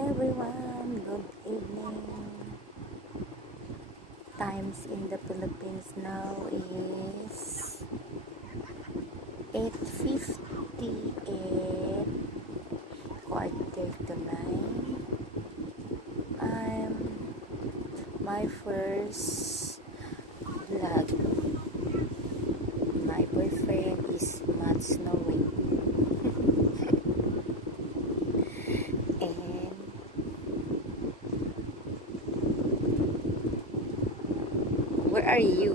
everyone, good evening. Times in the Philippines now is 8:58, quarter to 9. I'm my first vlog. My boyfriend is not snowing. And where are you?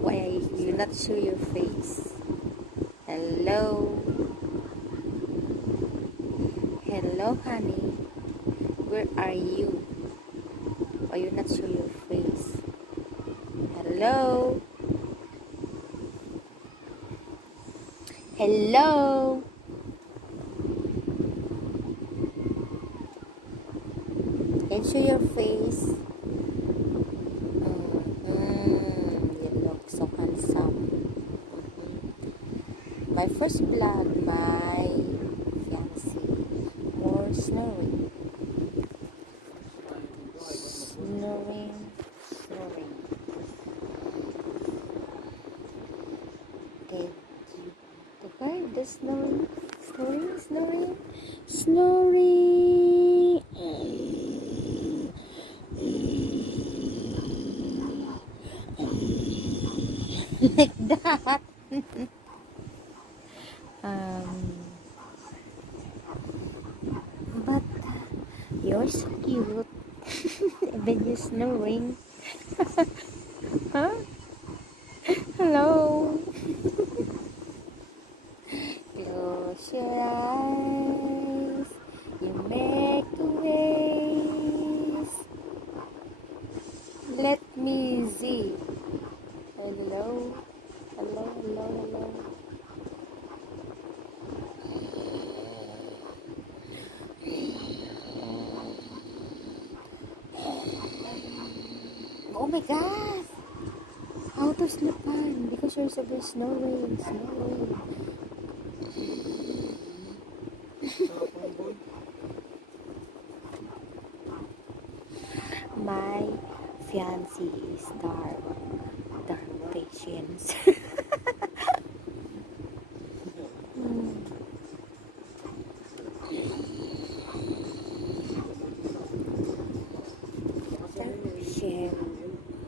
Why are you not show your face? Hello? Hello, honey. Where are you? Why you not show your face? Hello? Hello? Can show your face? You look so handsome. My first vlog, my fiancé. More snowing. Snowing. Did you heard the snowing? Snoring. Like that. But you're so cute. Even you're snoring. Huh? Hello. Close your eyes. You make a ways. Let me see. Hello. Hello. Oh my god! How to sleep on? Because you're so good snowing. My fiancé is dark patience.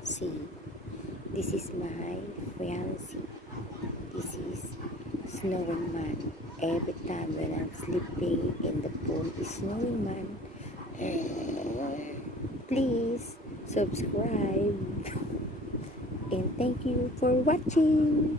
See, this is my fiancé. This is snowing man. Every time when I'm sleeping in the pool, is snowing man. Please subscribe and thank you for watching.